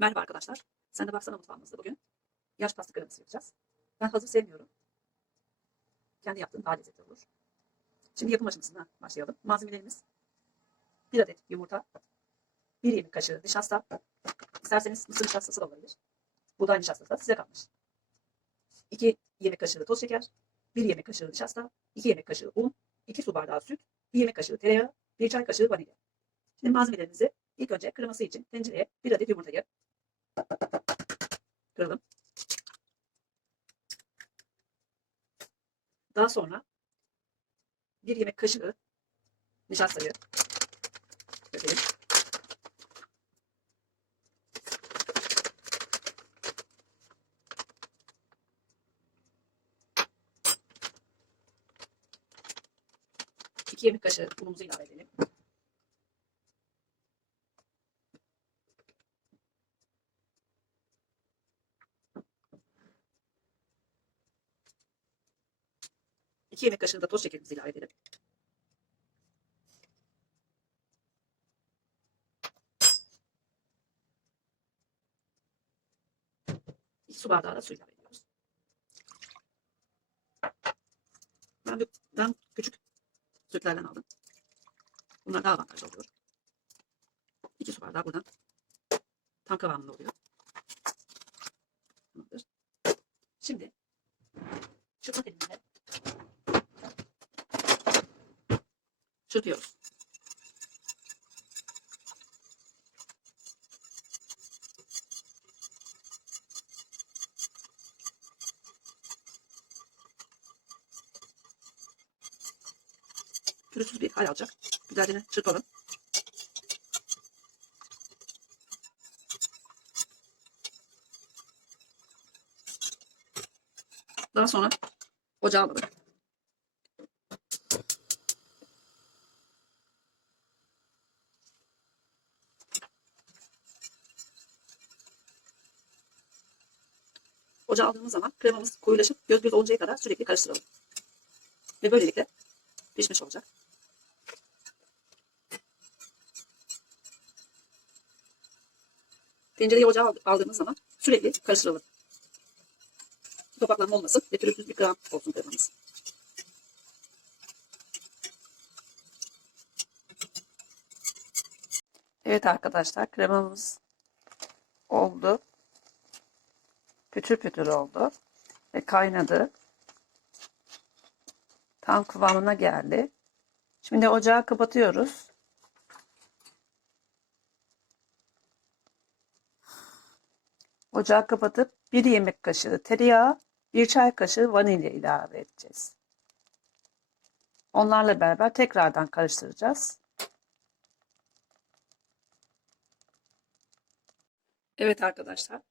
Merhaba arkadaşlar. Sen de baksana mutfağımızda bugün. Yaş pastı kreması yapacağız. Ben hazır sevmiyorum. Kendi yaptığım daha lezzetli olur. Şimdi yapım aşamasına başlayalım. Malzemelerimiz 1 adet yumurta, 1 yemek kaşığı nişasta, isterseniz mısır nişastası da olabilir. Buğday nişastası da size kalmış. 2 yemek kaşığı toz şeker, 1 yemek kaşığı nişasta, 2 yemek kaşığı un, 2 su bardağı süt, 1 yemek kaşığı tereyağı, 1 çay kaşığı vanilya. Şimdi malzemelerimizi ilk önce kreması için tencereye 1 adet yumurtayı kıralım. Daha sonra bir yemek kaşığı nişastayı dökelim. İki yemek kaşığı unumuzu ilave edelim. İki yemek kaşığı da toz şekerimizi ilave edelim. İki su bardağı da su ilave ediyoruz. Ben, bir- ben küçük sütlerden aldım. Bunlar daha avantajlı oluyor. İki su bardağı buradan tam kıvamında oluyor. Çırpıyoruz. Pürüzsüz bir hal alacak. Güzelce çırpalım. Daha sonra ocağa alalım. Ocağa aldığımız zaman kremamız koyulaşıp göz göz oluncaya kadar sürekli karıştıralım. Ve böylelikle pişmiş olacak. Tencereyi ocağa ald- aldığımız zaman sürekli karıştıralım. Topaklanma olmasın ve pürüzsüz bir kıvam olsun kremamız. Evet arkadaşlar kremamız oldu. Pütür pütür oldu. Ve kaynadı. Tam kıvamına geldi. Şimdi ocağı kapatıyoruz. Ocağı kapatıp bir yemek kaşığı tereyağı, bir çay kaşığı vanilya ilave edeceğiz. Onlarla beraber tekrardan karıştıracağız. Evet arkadaşlar.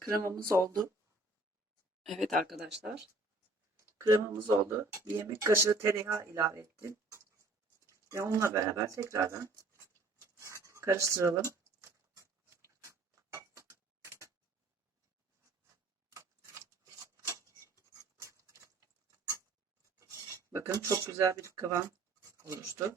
Kremamız oldu. Evet arkadaşlar. Kremamız oldu. Bir yemek kaşığı tereyağı ilave ettim. Ve onunla beraber tekrardan karıştıralım. Bakın çok güzel bir kıvam oluştu.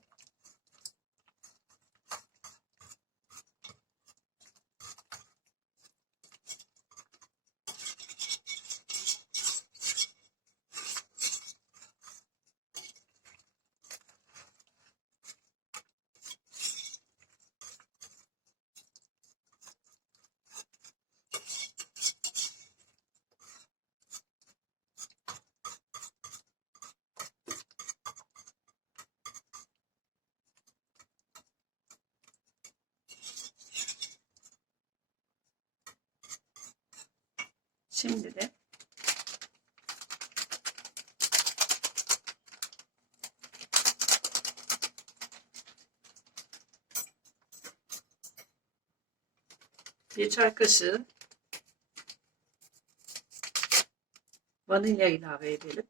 Şimdi de bir çay kaşığı vanilya ilave edelim.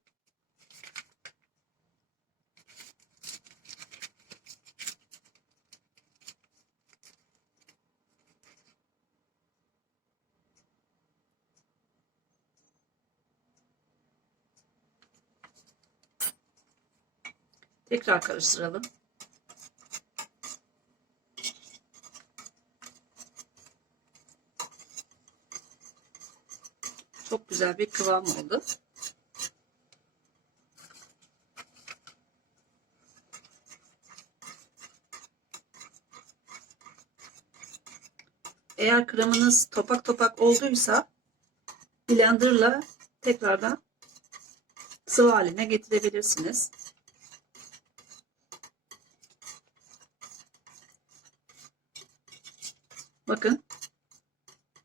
Tekrar karıştıralım. Çok güzel bir kıvam oldu. Eğer kremanız topak topak olduysa blenderla tekrardan sıvı haline getirebilirsiniz. Bakın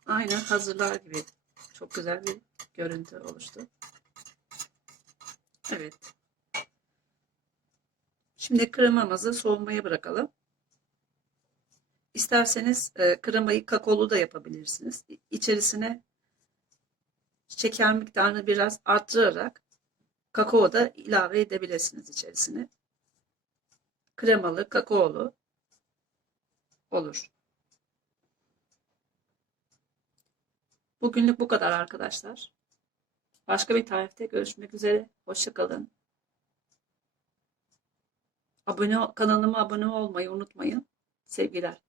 aynı hazırlar gibi çok güzel bir görüntü oluştu. Evet. Şimdi kremamızı soğumaya bırakalım. İsterseniz e, kremayı kakaolu da yapabilirsiniz. İçerisine şeker miktarını biraz arttırarak kakao da ilave edebilirsiniz içerisine. Kremalı, kakaolu olur. Bugünlük bu kadar arkadaşlar. Başka bir tarifte görüşmek üzere. Hoşça kalın. Abone kanalıma abone olmayı unutmayın. Sevgiler.